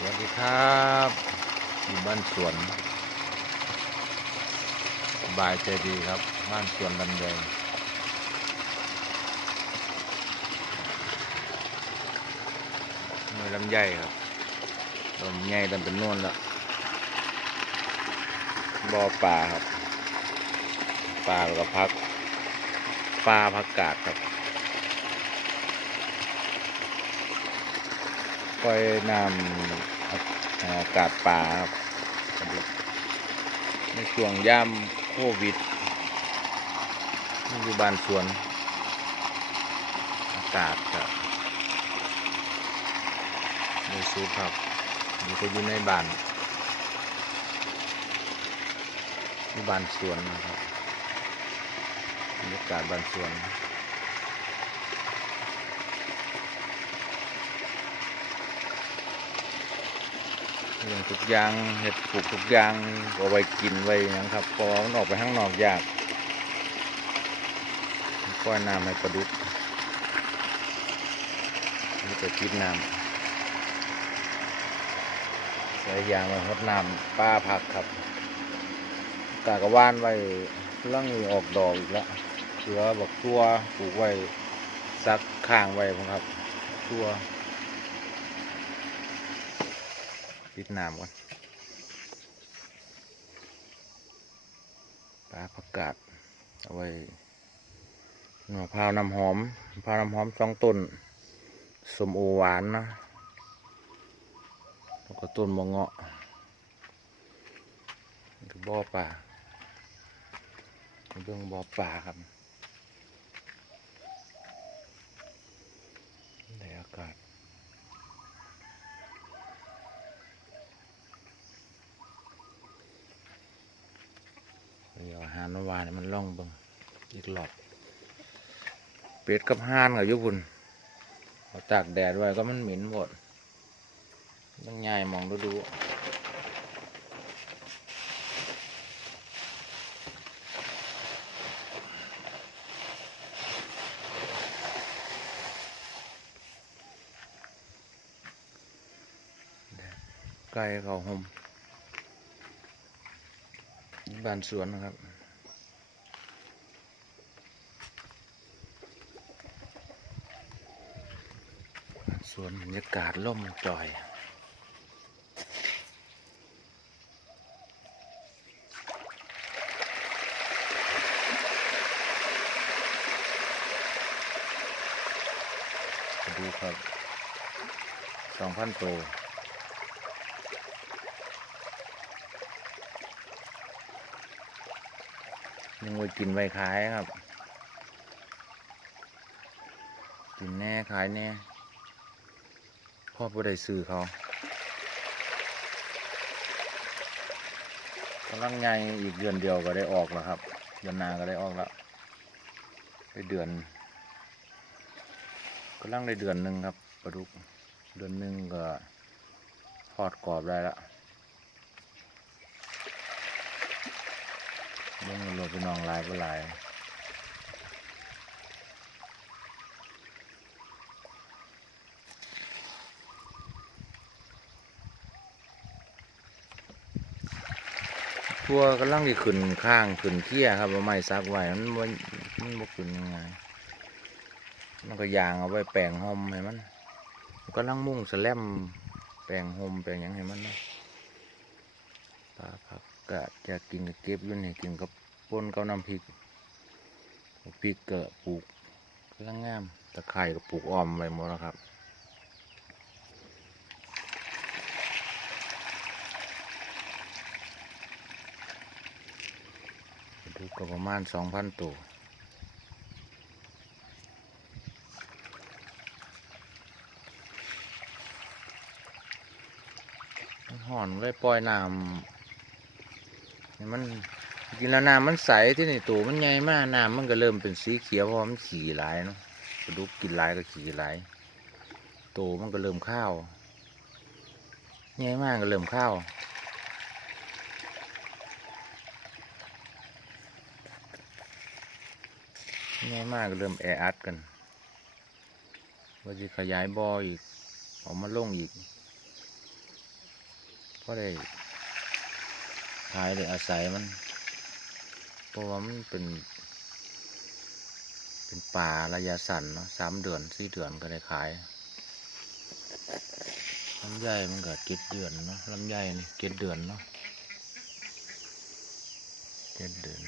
สวัสดีครับอยู่บ้านสวนสบายใจดีครับ บ้านสวนลำไยหน่วยลำไยครับลำไยดำเป็นนวลล้วบ่อปลาครับ ปลาแล้วก็พัก ปลาพักกาดครับ ปล่อยน้ำอากาศป่าครับในช่วงย่ำโควิดนี่อยู่บ้านสวน อากาศครับมีสูครับมีก็อยู่ในบ้านที่บ้านสวนนะครับบรรยากาศบ้านสวน เรื่องทุกอย่างเห็ดปลูกทุกอย่างเอาไว้กินไว้ยังครับเพอมันออกไปข้างนอกยากก้อยน้ำให้ปลาดุกนี่จะกินน้ำใส่ยางไว้หดน้ำป้าผักครับกากระว่านไว้ล่างนี้ออกดอกอีกแล้วเสือบอกตัวปลูกไว้ซักข้างไว้ผมครับตัว ปิดน้ำก่อนปลาผักกาดเอาไว้หน่อพาวน้ำหอมพาวน้ำหอมสองต้นสมโอหวานนะแล้วก็ต้นมะเงาะคือบ่อปลาเรื่องบ่อปลาครับในอากาศ เดี๋ยวอา หารเมื่อวานนี่มันล่องเบิงอีกหลอดเป็ดกับห่านกับยุบุนเอาตากแดดไว้ก็มันเหม็นหมดต้องง่ายมองดูดูไก่เขาหมบ้านสวนนะครับ ส วนบรรยากาศล่มจอย ดูครับสองพันโตวยังไว้กินไว้ขายครับ กินแน่ขายแน่ พ่อผู้ใดซื้อเขากำลังไงอีกเดือนเดียวก็ได้ออกแล้วครับ เดือนหนาก็ได้ออกแล้วได้เดือนกำลังได้เดือนหนึ่งครับปลาดุกเดือนหนึ่งก็ทอดกรอบได้แล้วเรื่องโลดไปนองลายก็ลาย ทัวกำลังที่ขึ้นข้างขึ้นเที่ยครับเอาไม้ซักไว้มันบ่มันบ่ขึ้นยังไงมันก็ยางเอาไว้แปลงห่มให้มันมันกำลังมุ่งสแลมแปลงห่มแปลงยังให้มันนะปลาผักกาดอยากกินก็เก็บยู่นี่กินกับป่นกับน้ำพริกพริกเกะปลูกกำลังงามตะไคร่ก็ปลูกอ้อมไว้หมดแล้วครับ ดูก็ประมาณสองพันตัวห่อนไว้ปล่อยน้ำมันจริงแล้วน้ำมันใสที่นี่ตัวมันใหญ่มากน้ำมันก็เริ่มเป็นสีเขียวเพราะมันขี่หลายเนาะกระดูกกินหลายก็ขี่หลายตัวมันก็เริ่มข้าวใหญ่มากก็เริ่มข้าว ง่ายมากเริ่มแออัดกันว่าจะขยายบ่ออีกออกมาลงอีกก็ได้ขายได้อาศัยมันเพราะว่ามันเป็น เป็นป่าระยะสั้นเนาะสามเดือนสี่เดือนก็ได้ขายลำไยมันก็เจ็ดเดือนเนาะลำไยนี่เจ็ดเดือนเนาะเจ็ดเดือน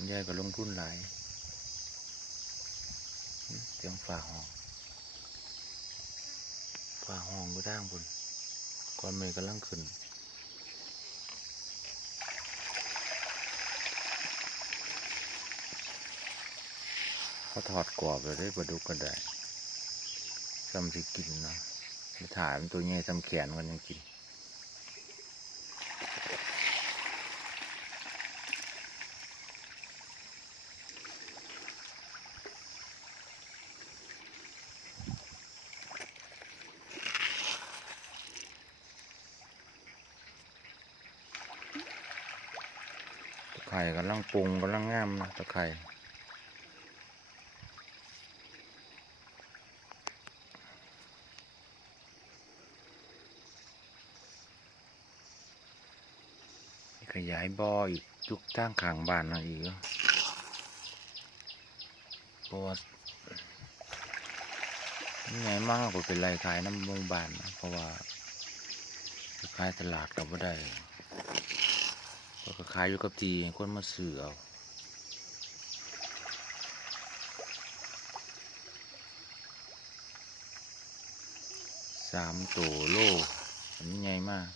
ลำไยก็ลงทุนหลายเสียงฝ่าห้องฝ่าห้องก็ด้างบนก่อนเมย์กำลังขึ้นเขาถอดกรอบเลยได้ปลาดุกก็ได้ซ้ำสิกินเนาะไปถ่ายมันตัวใหญ่ซ้ำแขนมันยังกิน ตะไคร่กำลังปรุงกำลังงามนะตะไคร่ขยายบ่ออีกจุกตั้งขางบานนะอีกเพราะว่านี่ไงมากกว่าเป็นไรขายน้ำมงบานนะเพราะว่าขายตลาดก็บ่ได้ ก็ขายอยู่กับทีให้คนมาซื้อเอาสามตัวโลอันนี้ใหญ่มาก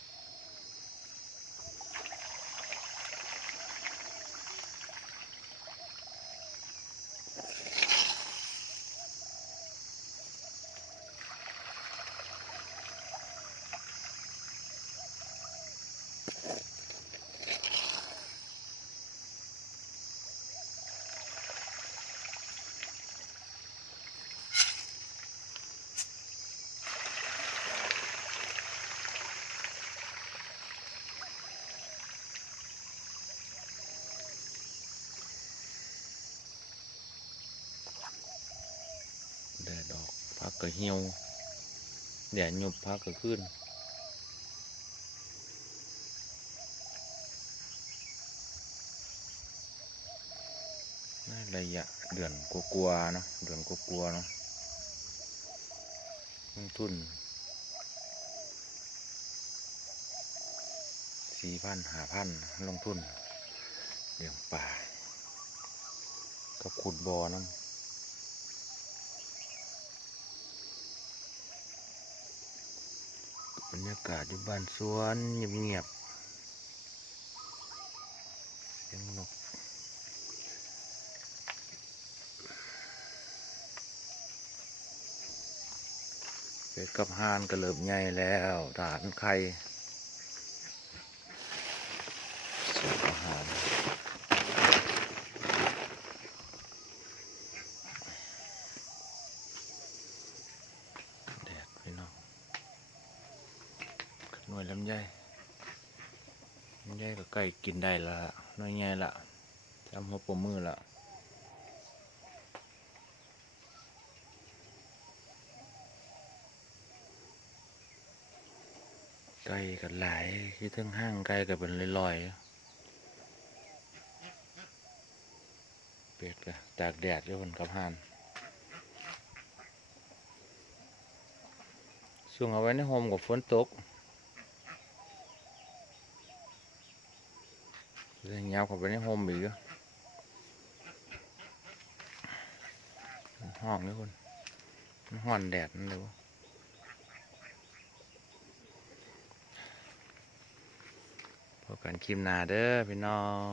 แดดออก พักก็เหี่ยวแดดหยุบพักก็ขึ้นในระยะเดือนกลัวๆเนาะเดือนกลัวๆเนาะลงทุนสี่พันห้าพันลงทุนเลี้ยงป่าก็ขุดบ่อน้ำ บรรยากาศอยู่บ้านสวนเงียบๆเสียงนกเป็ดกับห่านก็เริ่มใหญ่แล้วฐานไข่สูตรอาหารแดดพี่น้อง หน่วยลำไยลำไยก็ใกล้กินได้ละน่วยใหญ่ละจำหัวปมมือละไก่กันหลายที่ทั้งห้างไก่ก็เป็นลอยๆ เป็ดก็ตากแดดอยู่บนกับห่านส่งเอาไว้ในโฮมกับฝนตก เรื่องยาวเข้าไปในโฮมอีกอะมันห้องนี่คนมันห่อนแดดนั่นเลยวะพบกันคลิปหน้าเด้อพี่น้อง